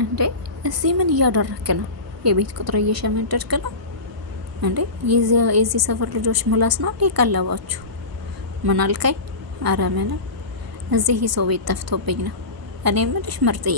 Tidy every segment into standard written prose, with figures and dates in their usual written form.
እንዴ እዚህ ምን እያደረክ ነው? የቤት ቁጥር እየሸመደድክ ነው እንዴ? የዚህ ሰፈር ልጆች ምላስ ነው እንዴ ቀለባችሁ? ምን አልከኝ? አረ ምንም። እዚህ ሰው ቤት ጠፍቶብኝ ነው። እኔ ምልሽ ምርጥዬ፣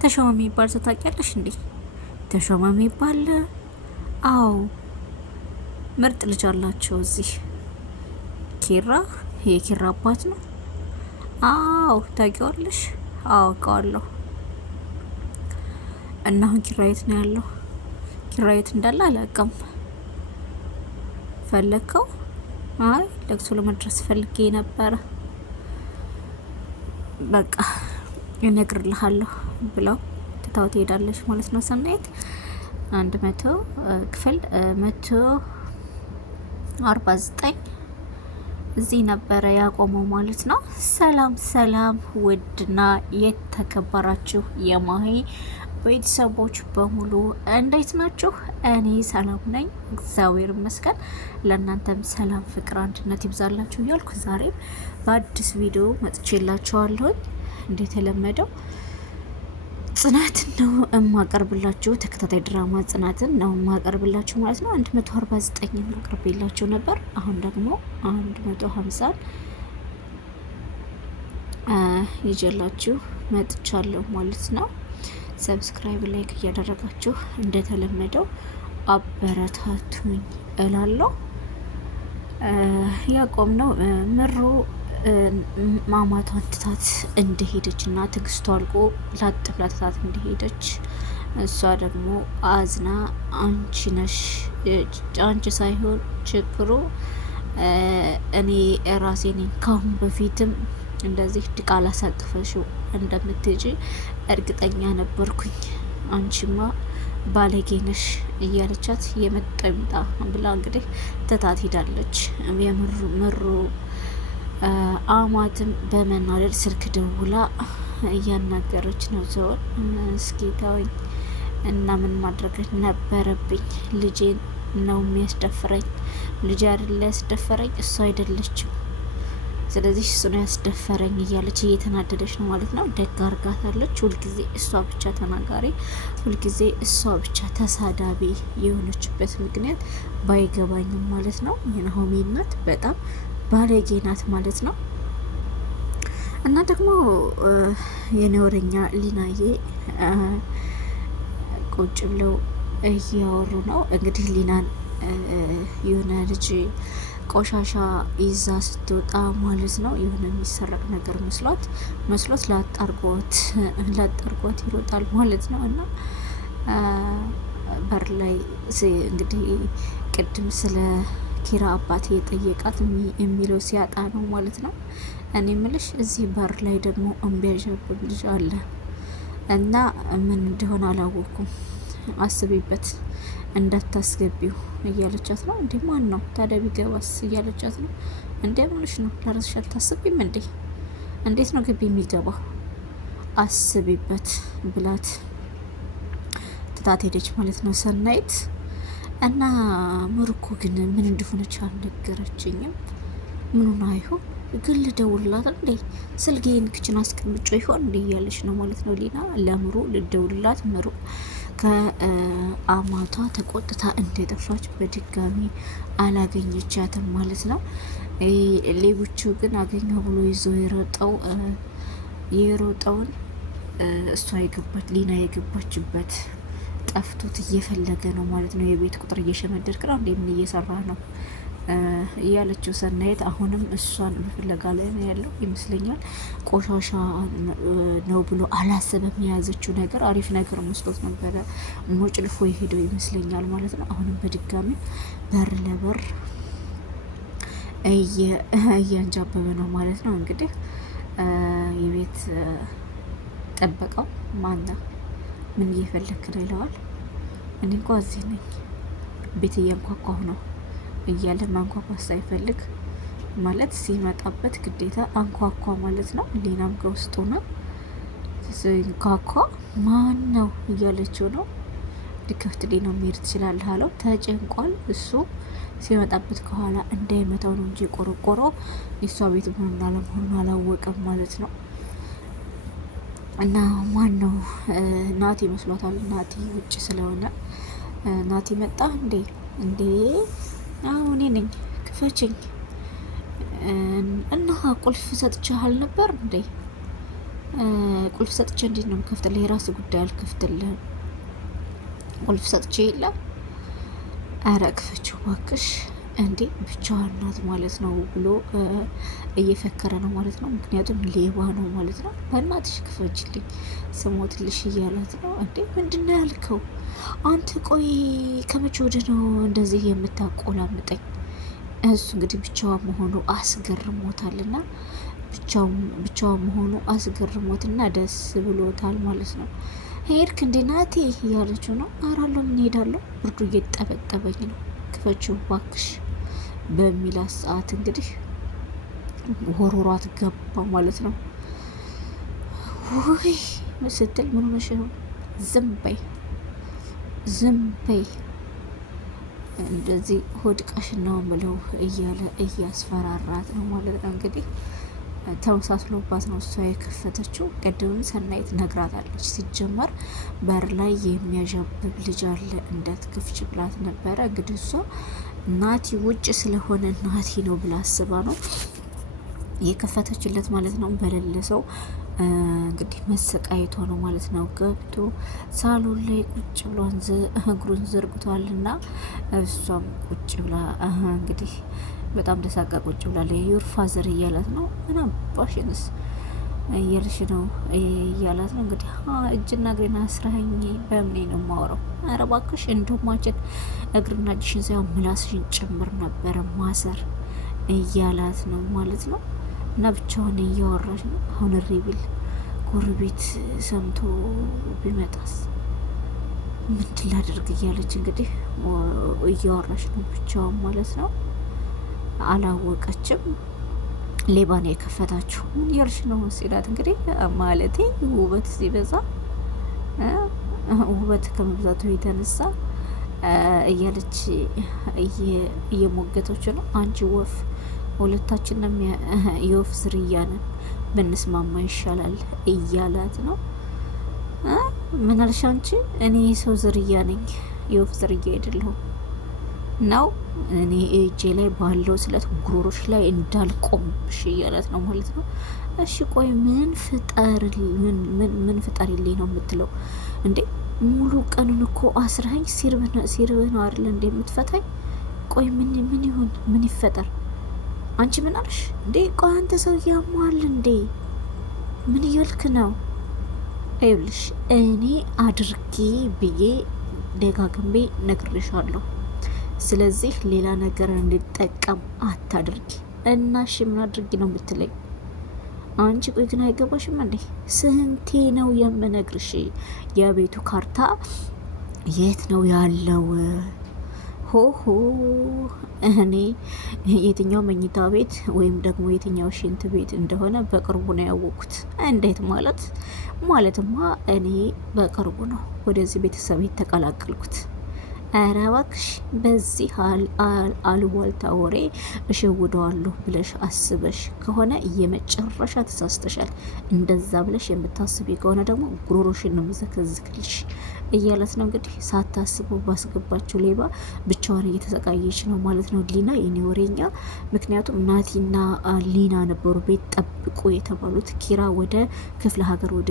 ተሾመ የሚባል ሰው ታውቂያለሽ እንዴ? ተሾመ የሚባል? አዎ፣ ምርጥ ልጅ አላቸው እዚህ። ኪራ፣ የኪራ አባት ነው። አዎ ታውቂዋለሽ? አዎ አውቀዋለሁ። እና አሁን ኪራ የት ነው ያለው? ኪራ የት እንዳለ አላውቅም። ፈለግከው? አይ ለቅሶ ለመድረስ ፈልጌ ነበረ። በቃ እነግርልሃለሁ ብለው ትታው ትሄዳለች ማለት ነው። ሰናይት 100 ክፍል 149 እዚህ ነበረ ያቆመው ማለት ነው። ሰላም ሰላም! ውድና የተከበራችሁ የማሂ ቤተሰቦች በሙሉ እንዴት ናችሁ? እኔ ሰላም ነኝ፣ እግዚአብሔር ይመስገን። ለእናንተም ሰላም፣ ፍቅር፣ አንድነት ይብዛላችሁ እያልኩ ዛሬም በአዲስ ቪዲዮ መጥቼላችኋለሁ። እንደተለመደው ጽናትን ነው የማቀርብላችሁ። ተከታታይ ድራማ ጽናትን ነው የማቀርብላችሁ ማለት ነው። 149 አቅርቤላችሁ ነበር። አሁን ደግሞ 150 ይዤላችሁ መጥቻለሁ ማለት ነው። ሰብስክራይብ፣ ላይክ እያደረጋችሁ እንደተለመደው አበረታቱኝ እላለሁ። ያቆም ነው ምሩ ማማቷን ትታት እንደሄደች እና ትግስቷ አልቆ ላጥ ብላ ትታት እንደሄደች፣ እሷ ደግሞ አዝና አንቺ ነሽ አንቺ ሳይሆን ችግሩ እኔ ራሴ ነኝ፣ ካሁን በፊትም እንደዚህ ድቃላ ሳቅፈሽው እንደምትሄጂ እርግጠኛ ነበርኩኝ፣ አንቺማ ባለጌ ነሽ እያለቻት የመጣ ይምጣ ብላ እንግዲህ ትታት ሄዳለች። የምሩ አማትም በመናደድ ስልክ ደውላ እያናገረች ነው ዘወን። እስኪ ተወኝ እና ምን ማድረግ ነበረብኝ? ልጄን ነው የሚያስደፍረኝ። ልጄ አይደለ ያስደፈረኝ፣ እሷ አይደለችም። ስለዚህ እሱ ነው ያስደፈረኝ እያለች እየተናደደች ነው ማለት ነው። ደግ አርጋታለች። ሁልጊዜ እሷ ብቻ ተናጋሪ፣ ሁልጊዜ እሷ ብቻ ተሳዳቢ የሆነችበት ምክንያት ባይገባኝም ማለት ነው። የናሆሜ እናት በጣም ባለጌ ናት ማለት ነው። እና ደግሞ የነውረኛ ሊናዬ ቁጭ ብለው እያወሩ ነው እንግዲህ ሊናን የሆነ ልጅ ቆሻሻ ይዛ ስትወጣ ማለት ነው። የሆነ የሚሰረቅ ነገር መስሎት ላጣርጎት ይሮጣል ማለት ነው። እና በር ላይ እንግዲህ ቅድም ስለ ኪራ አባት የጠየቃት የሚለው ሲያጣ ነው ማለት ነው። እኔ ምልሽ እዚህ በር ላይ ደግሞ እምቢያዣብብ ልጅ አለ እና ምን እንደሆነ አላወኩም። አስቢበት እንዳታስገቢው እያለቻት ነው። እንዴ ማን ነው ታዲያ ቢገባስ እያለቻት ነው። እንዴ ምንሽ ነው? ለራስሽ አታስቢም እንዴ? እንዴት ነው ግቢ የሚገባው? አስቢበት ብላት ትታት ሄደች ማለት ነው ሰናይት። እና ምርኮ ግን ምን እንደሆነች አልነገረችኝም። ምኑን አይሆን ግን ልደውልላት እንዴ? ስልኬን ክችን አስቀምጮ ይሆን እንዴ እያለች ነው ማለት ነው ሊና። ለምሩ ልደውልላት። ምሩ ከአማቷ ተቆጥታ እንደጠፋች በድጋሚ አላገኘቻትም ማለት ነው። ሌቦቹ ግን አገኘው ብሎ ይዞ የሮጠውን እሷ የገባች ሊና የገባችበት ጠፍቶት እየፈለገ ነው ማለት ነው። የቤት ቁጥር እየሸመደድክ ነው እንዴ? ምን እየሰራ ነው እያለችው ሰናይት አሁንም እሷን በፍለጋ ላይ ነው ያለው ይመስለኛል። ቆሻሻ ነው ብሎ አላሰበም። የያዘችው ነገር አሪፍ ነገር መስሎት ነበረ ሞጭልፎ የሄደው ይመስለኛል ማለት ነው። አሁንም በድጋሚ በር ለበር እያንጃበበ ነው ማለት ነው። እንግዲህ የቤት ጠበቃው ማነው? ምን እየፈለክ ነው ይለዋል። እኔ እንኳ እዚህ ነኝ ቤት እያንኳኳሁ ነው እያለ ማንኳኳት ሳይፈልግ ማለት ሲመጣበት ግዴታ አንኳኳ ማለት ነው። ሌናም ከውስጡ ነው ሲንኳኳ ማን ነው እያለችው ነው። ሊከፍት ነው መሄድ ትችላለህ አለው። ተጨንቋል እሱ ሲመጣበት ከኋላ እንዳይመታው ነው እንጂ ቆርቆሮ የሷ ቤት መሆኑን አለመሆኑን አላወቀም ማለት ነው። እና ማን ነው ናቲ መስሏታል። ናቲ ውጭ ስለሆነ ናቲ መጣ እንዴ እንዴ አሁን እኔ ነኝ ክፈችኝ እና ቁልፍ ሰጥቼሃል ነበር እንዴ? ቁልፍ ሰጥቼ እንዴት ነው የምከፍትልህ? የራስ ጉዳይ አልከፍትልህም። ቁልፍ ሰጥቼ የለ አረ ክፈችው እባክሽ እንዴ ብቻዋን ናት ማለት ነው ብሎ እየፈከረ ነው ማለት ነው። ምክንያቱም ሌባ ነው ማለት ነው። በእናትሽ ክፈችልኝ ስሞትልሽ እያላት ነው። እንዴ ምንድን ነው ያልከው አንተ? ቆይ ከመቼ ወዲህ ነው እንደዚህ የምታቆላምጠኝ? እሱ እንግዲህ ብቻዋን መሆኑ አስገርሞታልና ብቻዋን መሆኑ አስገርሞትና ደስ ብሎታል ማለት ነው። ሄድክ እንዴ ናቴ እያለችው ነው። አራለሁ ምን ሄዳለሁ ብርዱ እየጠበጠበኝ ነው ክፈችው ባክሽ በሚላት ሰዓት እንግዲህ ወሮሯት ገባ ማለት ነው። ውይ ስትል ምን ሆነሽ ነው? ዝም በይ እንደዚህ ሆድቃሽ ነው ምለው እያለ እያስፈራራት ነው ማለት ነው። እንግዲህ ተመሳስሎባት ነው እሷ የከፈተችው። ቅድም ሰናይት ነግራታለች። ሲጀመር በር ላይ የሚያዣብብ ልጅ አለ እንዳትከፍች ብላት ነበረ። እንግዲህ እሷ ናቲ ውጭ ስለሆነ ናቲ ነው ብላ አስባ ነው የከፈተችለት ማለት ነው። በሌለ ሰው እንግዲህ መሰቃየቷ ነው ማለት ነው። ገብቶ ሳሎን ላይ ቁጭ ብሏን እግሩን ዘርግቷል እና እሷም ቁጭ ብላ እንግዲህ በጣም ተሳቃ ቁጭ ብላለች። የዩር ፋዘር እያላት ነው። ምን አባሽንስ እያልሽ ነው እያላት ነው። እንግዲህ እጅና እግሬን አስራኸኝ በምኔ ነው የማወራው? ኧረ እባክሽ እንደውም አንቺን እግርና እጅሽን ሳይሆን ምላስሽን ጭምር ነበረ ማሰር እያላት ነው ማለት ነው። እና ብቻውን እያወራች ነው። አሁን ሪቢል ጎረቤት ሰምቶ ቢመጣስ ምንድን ላድርግ እያለች እንግዲህ እያወራች ነው ብቻውን ማለት ነው። አላወቀችም። ሌባን የከፈታችሁ ምን ያልሽ ነው ሲላት እንግዲህ ማለቴ ውበት ሲበዛ ውበት ከመብዛቱ የተነሳ እያለች እየሞገቶች ነው። አንቺ ወፍ ሁለታችንም የወፍ ዝርያ ነን ብንስማማ ይሻላል እያላት ነው። ምን አልሽ አንቺ? እኔ የሰው ዝርያ ነኝ የወፍ ዝርያ አይደለሁም ነው እኔ እጄ ላይ ባለው ስለት ጉሮሮሽ ላይ እንዳልቆምሽ እያላት ነው ማለት ነው። እሺ ቆይ ምን ፍጠርልኝ ነው የምትለው እንዴ? ሙሉ ቀኑን እኮ አስረኸኝ ሲርብህ ነው አይደል እንዴ የምትፈታኝ? ቆይ ምን ይሁን ምን ይፈጠር? አንቺ ምን አልሽ እንዴ? ቆይ አንተ ሰው ያሟል እንዴ? ምን እያልክ ነው? ይኸውልሽ እኔ አድርጌ ብዬ ደጋግሜ ነግሬሻለሁ። ስለዚህ ሌላ ነገር እንድጠቀም አታድርጊ። እና እሺ ምን አድርጊ ነው የምትለኝ አንቺ? ቆይ ግን አይገባሽም እንዴ? ስንቴ ነው የምነግርሽ? የቤቱ ካርታ የት ነው ያለው? ሆሆ እኔ የትኛው መኝታ ቤት ወይም ደግሞ የትኛው ሽንት ቤት እንደሆነ በቅርቡ ነው ያወቅኩት። እንዴት ማለት? ማለትማ እኔ በቅርቡ ነው ወደዚህ ቤተሰብ የተቀላቀልኩት። ኧረ እባክሽ በዚህ አሉባልታ ወሬ እሸውደዋለሁ ብለሽ አስበሽ ከሆነ የመጨረሻ ተሳስተሻል። እንደዛ ብለሽ የምታስቢ ከሆነ ደግሞ ጉሮሮሽን ነው የሚዘከዝክልሽ እያለት ነው እንግዲህ። ሳታስበው ባስገባችው ሌባ ብቻዋን እየተሰቃየች ነው ማለት ነው ሊና የኔ ወሬኛ። ምክንያቱም ናቲና ሊና ነበሩ ቤት ጠብቁ የተባሉት። ኪራ ወደ ክፍለ ሀገር ወደ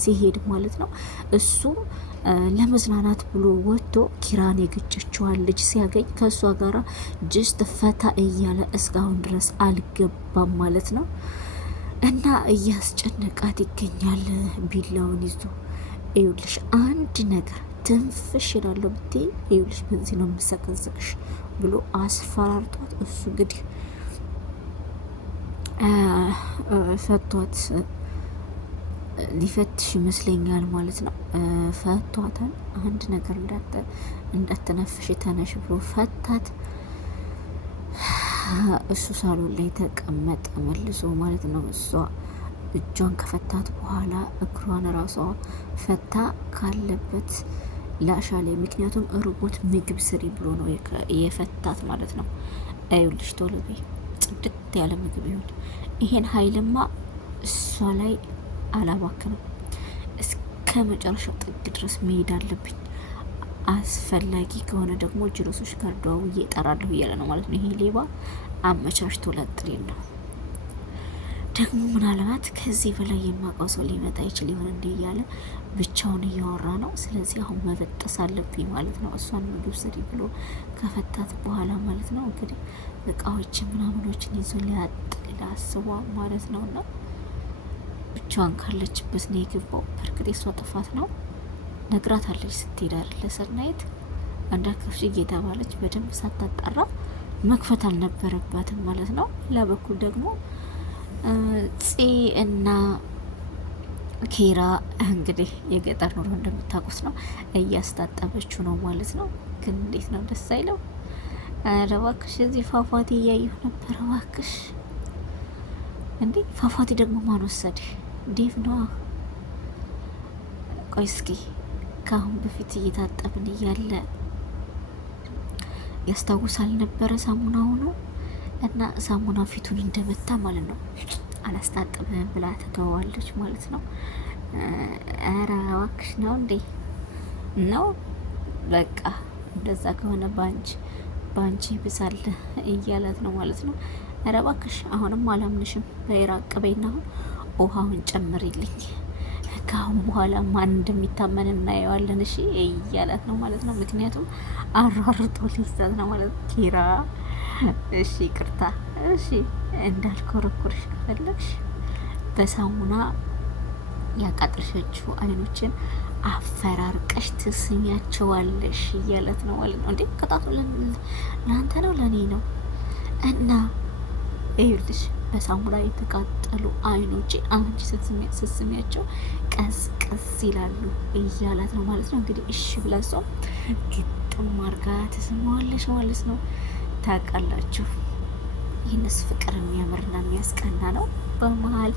ሲሄድ ማለት ነው እሱ ለመዝናናት ብሎ ወጥቶ ኪራን የገጨችዋን ልጅ ሲያገኝ ከእሷ ጋር ጅስት ፈታ እያለ እስካሁን ድረስ አልገባም ማለት ነው። እና እያስጨነቃት ይገኛል ቢላውን ይዞ። ይኸውልሽ አንድ ነገር ትንፍሽ ይላለሁ ብትይ ይኸውልሽ በዚህ ነው የምሰቀዝቅሽ ብሎ አስፈራርቷት እሱ እንግዲህ ፈቷት ሊፈትሽ ይመስለኛል ማለት ነው። ፈቷታል። አንድ ነገር እንዳትነፍሽ ተነሽ ብሎ ፈታት። እሱ ሳሎን ላይ ተቀመጠ መልሶ ማለት ነው። እሷ እጇን ከፈታት በኋላ እግሯን ራሷ ፈታ ካለበት ላሻ ላይ፣ ምክንያቱም እርቦት ምግብ ስሪ ብሎ ነው የፈታት ማለት ነው። አይውልሽ ቶሎ በይ ጽድት ያለ ምግብ ይሁን። ይሄን ኃይልማ እሷ ላይ አላባክንም እስከ መጨረሻው ጥግ ድረስ መሄድ አለብኝ። አስፈላጊ ከሆነ ደግሞ ጅሎሶች ጋር ደዋውዬ እጠራለሁ እያለ ነው ማለት ነው። ይሄ ሌባ አመቻችቶ ለጥሬን ነው ደግሞ ምናልባት ከዚህ በላይ የማውቀው ሰው ሊመጣ ይችል ይሆን እንዴ እያለ ብቻውን እያወራ ነው። ስለዚህ አሁን መበጠስ አለብኝ ማለት ነው። እሷን ምግብ ስሪ ብሎ ከፈታት በኋላ ማለት ነው እንግዲህ እቃዎችን ምናምኖችን ይዞ ሊያጥል አስቧል ማለት ነው። እና ብቻዋን ካለችበት ነው የገባው። በእርግጥ የሷ ጥፋት ነው። ነግራታለች ስትሄድ አይደለ ሰናይት እንዳከፍሽ እየተባለች በደንብ ሳታጣራ መክፈት አልነበረባትም ማለት ነው። ሌላ በኩል ደግሞ ፂ እና ኪራ እንግዲህ የገጠር ኑሮ እንደምታውቁት ነው፣ እያስታጠበችው ነው ማለት ነው። ግን እንዴት ነው ደስ አይለው? ኧረ እባክሽ እዚህ ፏፏቴ እያየሁ ነበር። እባክሽ እንዴ ፏፏቴ ደግሞ ማን ወሰደ? ዴቭ ነዋ። ቆይ እስኪ ከአሁን በፊት እየታጠብን እያለ ያስታውሳል ነበረ ሳሙና ሆኖ እና ሳሙና ፊቱን እንደመታ ማለት ነው። አላስታጥብህም ብላ ትገዋለች ማለት ነው። ኧረ እባክሽ ነው እንዴ ነው በቃ እንደዛ ከሆነ ባንቺ ብሳል እያላት ነው ማለት ነው። ኧረ እባክሽ አሁንም አላምንሽም። በይራቅ በይና አሁን ውሃውን ጨምሪልኝ፣ ከአሁን በኋላ ማን እንደሚታመን እናየዋለን እሺ እያላት ነው ማለት ነው። ምክንያቱም አሯርጦ ሊይዛት ነው ማለት ኪራ እሺ ቅርታ፣ እሺ እንዳልኮረኩርሽ ከፈለግሽ በሳሙና ያቃጥልሻችሁ አይኖችን አፈራርቀሽ ትስሚያቸዋለሽ እያለት ነው ማለት ነው። እንዴ ቅጣቱ ለአንተ ነው ለእኔ ነው? እና ይኸውልሽ በሳሙና የተቃጠሉ አይኖች አንቺ ስትስሚያቸው ቀስ ቀስ ይላሉ እያላት ነው ማለት ነው። እንግዲህ እሺ ብላ እሷ ግጥም አድርጋ ትስመዋለሽ ማለት ነው። ታውቃላችሁ ይህንስ ፍቅር የሚያምርና የሚያስቀና ነው። በመሀል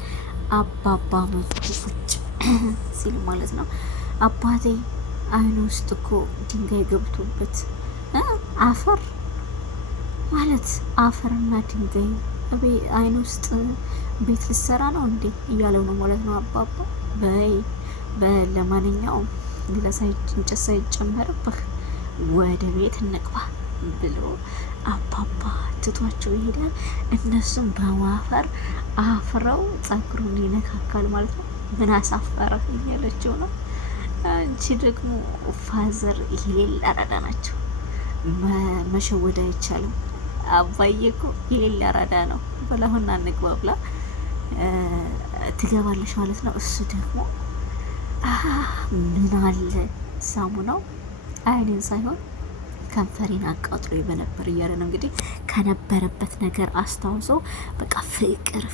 አባባ መፉጭ ሲል ማለት ነው። አባቴ አይኑ ውስጥ እኮ ድንጋይ ገብቶበት አፈር ማለት አፈርና ድንጋይ አይኑ ውስጥ ቤት ልሰራ ነው እንዴ እያለው ነው ማለት ነው። አባባ ለማንኛውም እንጨት ሳይጨመርብህ ወደ ቤት እንግባ ብሎ አባባ ትቷቸው ይሄዳል። እነሱም በማፈር አፍረው ጸጉሩን ይነካካል ማለት ነው። ምን አሳፈረህ እያለችው ነው። አንቺ ደግሞ ፋዘር የሌለ አራዳ ናቸው፣ መሸወድ አይቻልም። አባዬ እኮ የሌለ አራዳ ነው ብላሁና እንግባ ብላ ትገባለች ማለት ነው። እሱ ደግሞ ምን አለ ሳሙናው አይኔን ሳይሆን ከንፈሬን አቃጥሎ በነበር እያለ ነው እንግዲህ ከነበረበት ነገር አስታውሶ በቃ ፍቅር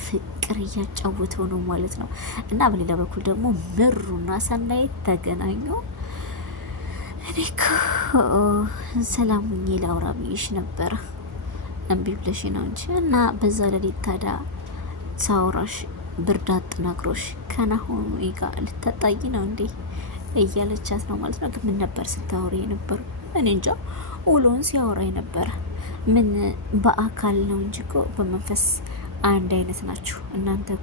እያጫወተው ነው ማለት ነው። እና በሌላ በኩል ደግሞ ምሩና ሰናይት ተገናኙ። እኔ እኮ ሰላም ሁኜ ላውራ ብዬሽ ነበረ እምቢ ብለሽ ነው እንጂ እና በዛ ሌሊት ታዲያ ሳውራሽ ብርድ አጠናክሮሽ ከናሆሚ ጋር ልታጣይ ነው እንዴ እያለቻት ነው ማለት ነው። ግን ምን ነበር ስታወሪ የነበሩ? እኔ እንጃ ውሎን ሲያወራ የነበረ ምን በአካል ነው እንጂ እኮ በመንፈስ አንድ አይነት ናችሁ እናንተን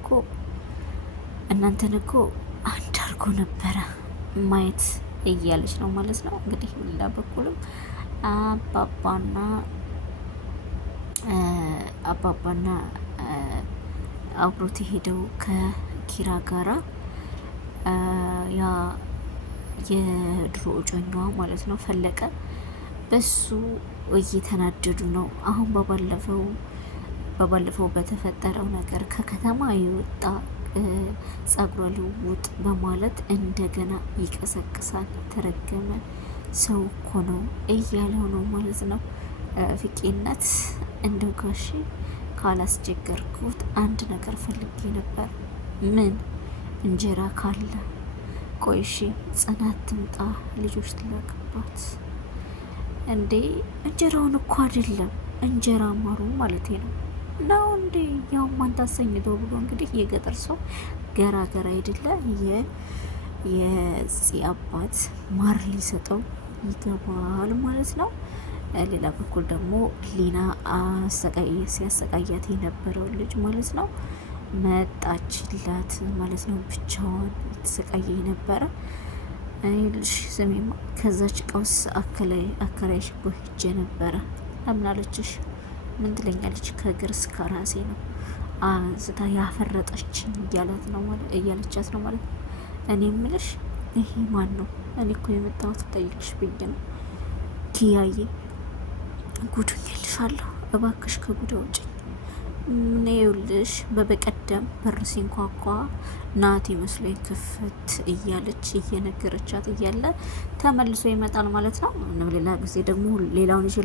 እኮ አንድ አድርጎ ነበረ ማየት እያለች ነው ማለት ነው። እንግዲህ ሌላ በኩልም አባባና አብሮት የሄደው ከኪራ ጋራ ያ የድሮ እጮኛዋ ማለት ነው ፈለቀ፣ በሱ እየተናደዱ ነው። አሁን በባለፈው በተፈጠረው ነገር ከከተማ የወጣ ጸጉረ ልውውጥ በማለት እንደገና ይቀሰቅሳል። ተረገመ ሰው እኮ ነው እያለው ነው ማለት ነው። ፍቄነት እንደው ጋሼ ካላስቸገርኩት አንድ ነገር ፈልጌ ነበር። ምን? እንጀራ ካለ ቆይ እሺ ጽናት ትምጣ ልጆች ትላክባት። እንዴ እንጀራውን እኮ አይደለም እንጀራ ማሩ ማለት ነው እንዴ ያው ማን ታሰኝቶ ብሎ እንግዲህ የገጠር ሰው ገራገር አይደለ የዚህ አባት ማር ሊሰጠው ይገባል ማለት ነው። ሌላ በኩል ደግሞ ሊና ሲያሰቃያት የነበረው ልጅ ማለት ነው መጣችላት ማለት ነው። ብቻዋን የተሰቃየ ነበረ። ልሽ ስሜማ ከዛች ቀውስ አከራይሽ እኮ ሂጄ ነበረ። ለምን አለችሽ? ምን ትለኛለች? ከእግር እስከ ራሴ ነው አንስታ ያፈረጠችኝ እያለቻት ነው ማለት ነው። እኔ ምልሽ ይሄ ማን ነው? እኔ እኮ የመጣሁት ጠይቅሽ ብዬ ነው። ኪያዬ ጉዱኝ ልሻለሁ፣ እባክሽ ከጉዳ ውጭ። ምን ይኸውልሽ፣ በበቀደም በር ሲንኳኳ ናቲ መስሎኝ ክፍት እያለች እየነገረቻት እያለ ተመልሶ ይመጣል ማለት ነው። ሌላ ጊዜ ደግሞ ሌላውን ይዤ